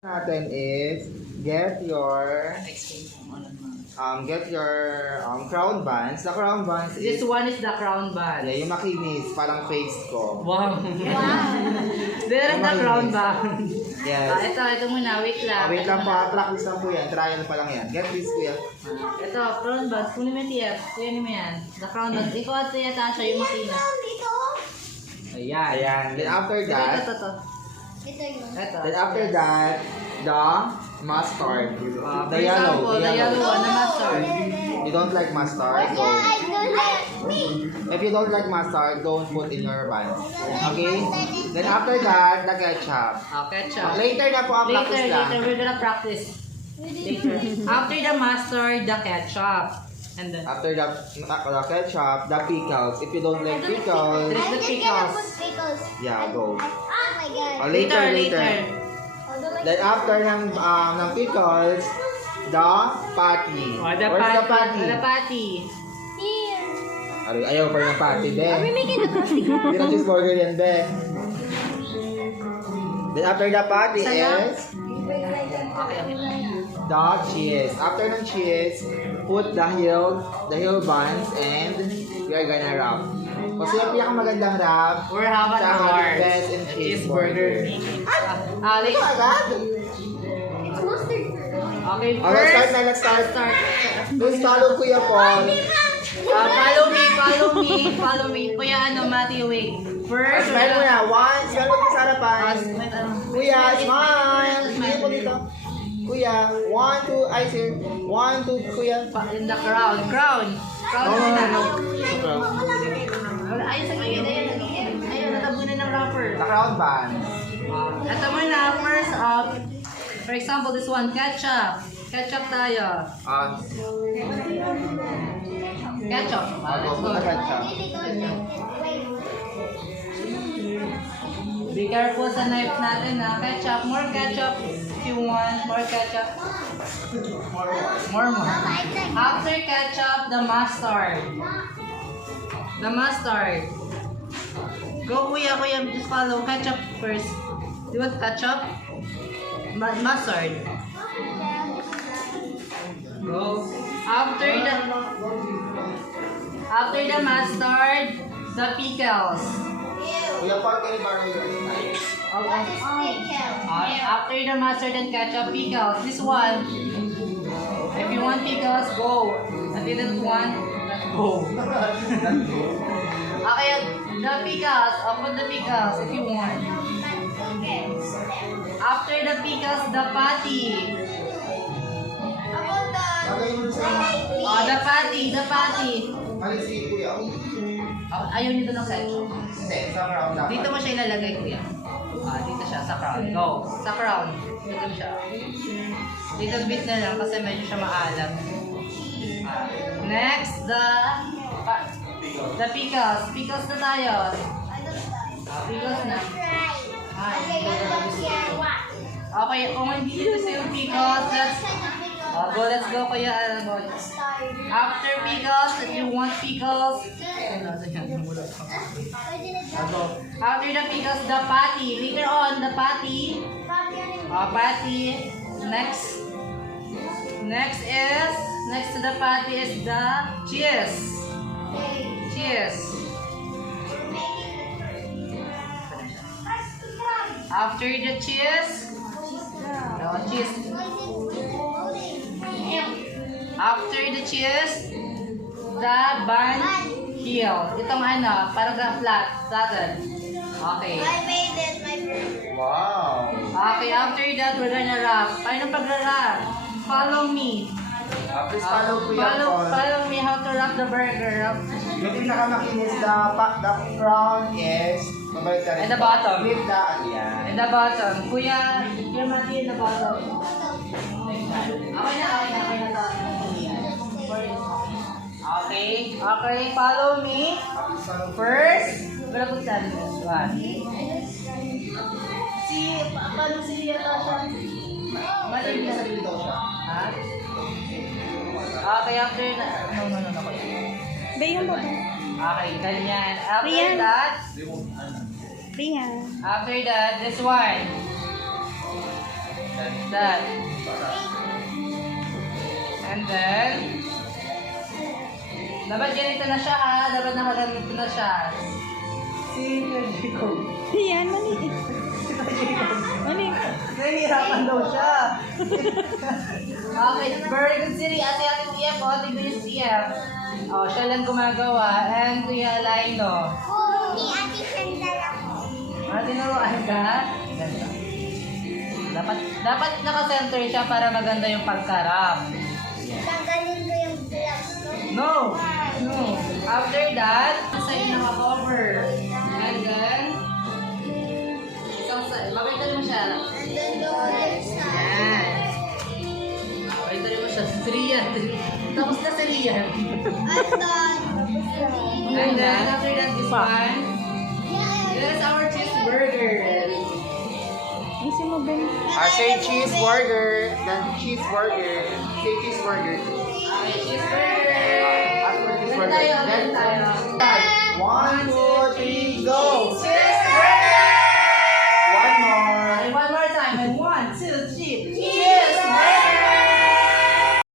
Natin is get your crown buns. The crown buns This is one is the crown band. yeah, yung makinis, parang face ko. Wow. There is the crown band. Yes. Ito muna, wait lang. Wait lang pa, practice lang po yan. Trial pa lang yan. Get this kuya. Ito, crown band. Kunin mo yung TF. Kunin mo yan. The crown band. Ikaw at yata siya yung makina. Ayan. Ayan. Then after that, Ito. then after that, the mustard. For The yellow. example, the yellow one, the mustard. You don't like mustard? So, if you don't like mustard, don't put in your buns. Okay? Then after that, the ketchup. Ketchup. Later na po ang practice lang. Later, we're gonna practice. Later. After the mustard, the ketchup. And then, After the ketchup, the pickles. If you don't like pickles, there is the pickles. yeah, go. Oh my god. Later. Then after ng pickles, the patty. The Where's the patty? The patty. Here. Ayaw pa ng patty, be. Are we making a plastic? Hindi na cheeseburger yan, be. Then after the patty is the cheese. After ng cheese, put the hill buns and we are gonna wrap. Kasi yung pinakamagandang wrap, We're having Tsaka ours. best in A cheeseburger. Later. It's mustard. Okay, Okay, let's start. Let's follow Kuya Paul. Follow me. Kuya, Matthew, wait. First, Smile mo na. One, smile mo sa harapan. Kuya, smile. Smile po dito. Kuya, 1, 2, I see. 1, 2, Kuya. In the crown. Crown muna. Ayun sa gilid. Ayun, natabunan ng wrapper. The crown band. Ito muna, first up. For example, this one, ketchup. Ketchup tayo. Ketchup. Let's go. Be careful sa knife natin na ketchup. More ketchup if you want. More ketchup. More. After ketchup, the mustard. The mustard. Go kuya, just follow. Ketchup first. Do you want ketchup? Mustard. Go. After the mustard, the pickles. Kuya Paul, can you borrow your What is pickle? After the mustard and ketchup, pickles. This one. If you want pickles, go. I didn't want, go. Okay, the pickles. Open the pickles if you want. After the pickles, the patty. The patty. Ano si Kuya? Ayaw nito ng ketchup. Hindi, sa crown dapat. Dito mo siya ilalagay, kuya. Dito siya, sa crown. Go. Sa crown. Dito siya. Little bit na lang kasi medyo siya maalat. Next, the pickles. Pickles na tayo. Pickles na. Okay, kung hindi dito sa yung pickles, let's go kuya. After pickles, if you want pickles, after the pickles, the patty. Later on, the patty. Patty. Next to the patty is the cheese. After the cheese, After the cheese, the bun heel. Itong parang flattened. Okay. I made it, my friend. Wow. Okay, after that, we're gonna wrap. Paano pag-wrap? Follow me. Please follow Kuya Paul. Follow me how to wrap the burger. Yung pinakamakinis, the crown is, mabalik ka rin. And the bottom. With the, yan. In the bottom. Kuya, you're Mati in the bottom. Okay na. Okay, follow me. First, wala ko sabi na. One. Paano si Natasha? Mali na. Ha? Okay, after na. No. Bayan mo. Okay, ganyan. After Ayan. that, Bayan. after that, this one. That. And then, dapat ganito na siya ha. Dapat nakaganito na siya. Si Jacob. Yan, mali. Mali. Nahihirapan daw siya. Okay, very good Siri. Ate TF, o. Tignan yung TF. O, siya lang gumagawa. And Kuya Lino. Ni Ate Sandal ako. Tinuruan ka? Ganda. Dapat naka-center siya para maganda yung pagkarap. Tanggalin ko yung vlog ko. No! No. After that, sa'yo naka-cover. And then, isang side. Makita mo siya. And then the other side. Yan. Makita mo siya. 3 yan. Tapos na 3 yan. I'm done. And then, after that, this one. There's our cheeseburger. Isi mo, Ben. Say cheeseburger. Then cheeseburger. Say cheeseburger. Okay, cheeseburger. After Then cheeseburger. tayo, Then then tayo. 1,